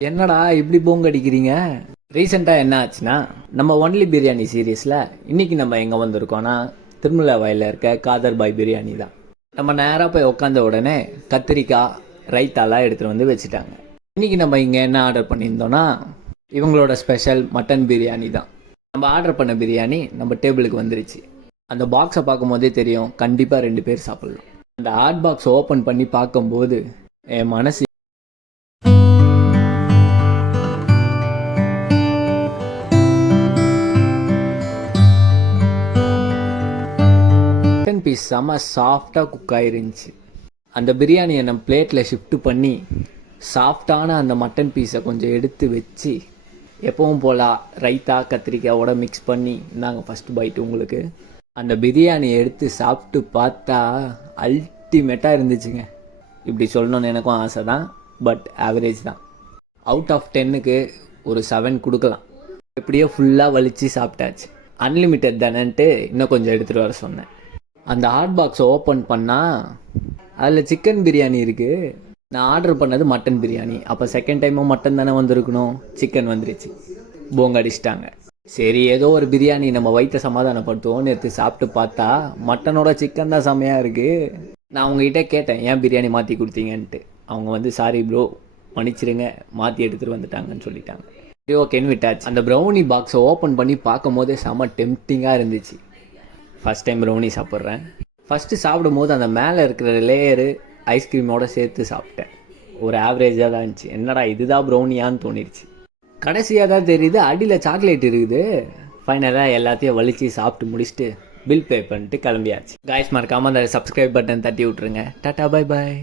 என்னடா இப்படி போங்க அடிக்கிறீங்க? ரீசெண்டாக என்ன ஆச்சுன்னா, நம்ம ஒன்லி பிரியாணி சீரீஸில் இன்னைக்கு நம்ம எங்கே வந்திருக்கோம்னா, திருமலாவாயில் இருக்க காதர் பாய் பிரியாணி தான். நம்ம நேராக போய் உட்காந்த உடனே கத்திரிக்காய் ரைத்தாலாம் எடுத்துகிட்டு வந்து வச்சுட்டாங்க. இன்னைக்கு நம்ம இங்கே என்ன ஆர்டர் பண்ணியிருந்தோன்னா, இவங்களோட ஸ்பெஷல் மட்டன் பிரியாணி தான். நம்ம ஆர்டர் பண்ண பிரியாணி நம்ம டேபிளுக்கு வந்துருச்சு. அந்த பாக்ஸை பார்க்கும் போதே தெரியும், கண்டிப்பாக 2 பேர் சாப்பிட்லாம். அந்த ஹாட் பாக்ஸ் ஓப்பன் பண்ணி பார்க்கும்போது என் மனசு மட்டன் பீஸ் செம்ம சாஃப்டாக குக் ஆயிருந்துச்சு. அந்த பிரியாணியை நம்ம பிளேட்டில் ஷிஃப்ட் பண்ணி சாஃப்டான அந்த மட்டன் பீஸை கொஞ்சம் எடுத்து வச்சு எப்பவும் போல் ரைத்தா கத்திரிக்காயோட மிக்ஸ் பண்ணி நாங்கள் ஃபஸ்ட்டு பைட்டு உங்களுக்கு அந்த பிரியாணியை எடுத்து சாப்பிட்டு பார்த்தா அல்டிமேட்டாக இருந்துச்சுங்க. இப்படி சொல்லணும்னு எனக்கும் ஆசை தான், பட் ஆவரேஜ் தான். அவுட் ஆஃப் 10க்கு ஒரு 7 கொடுக்கலாம். எப்படியோ ஃபுல்லாக வலித்து சாப்பிட்டாச்சு. அன்லிமிட்டட் தானேன்ட்டு இன்னும் கொஞ்சம் எடுத்துகிட்டு வர சொன்னேன். அந்த ஹாட் பாக்ஸை ஓப்பன் பண்ணால் அதில் சிக்கன் பிரியாணி இருக்குது. நான் ஆர்டர் பண்ணது மட்டன் பிரியாணி. அப்போ செகண்ட் டைமும் மட்டன் தானே வந்திருக்கணும், சிக்கன் வந்துருச்சு. போங்க அடிச்சிட்டாங்க. சரி, ஏதோ ஒரு பிரியாணி நம்ம வயிற்ற சமாதானப்படுத்துவோம்னு எடுத்து சாப்பிட்டு பார்த்தா மட்டனோட சிக்கன் தான் செம்மையாக இருக்குது. நான் அவங்ககிட்ட கேட்டேன், ஏன் பிரியாணி மாற்றி கொடுத்தீங்கன்ட்டு. அவங்க வந்து சாரி ப்ரோ மன்னிச்சிருங்க, மாற்றி எடுத்துகிட்டு வந்துட்டாங்கன்னு சொல்லிட்டாங்க. சரி ஓகேன்னு விட்டாச்சு. அந்த ப்ரௌனி பாக்ஸை ஓப்பன் பண்ணி பார்க்கும் போதே செம்ம டெம்ப்டிங்காக இருந்துச்சு. ஃபஸ்ட் டைம் ப்ரௌனி சாப்பிட்றேன். ஃபஸ்ட்டு சாப்பிடும் போது அந்த மேலே இருக்கிற லேயரு ஐஸ்கிரீமோடு சேர்த்து சாப்பிட்டேன். ஒரு ஆவரேஜாக தான் இருந்துச்சு. என்னடா இதுதான் ப்ரௌனியான்னு தோணிருச்சு. கடைசியாக தான் தெரியுது அடியில் சாக்லேட் இருக்குது. ஃபைனலாக எல்லாத்தையும் வலிச்சு சாப்பிட்டு முடிச்சுட்டு பில் பே பண்ணிட்டு கிளம்பியாச்சு. காய்ஸ் மறக்காமல் அந்த சப்ஸ்கிரைப் பட்டன் தட்டி விட்ருங்க. Tata bye bye.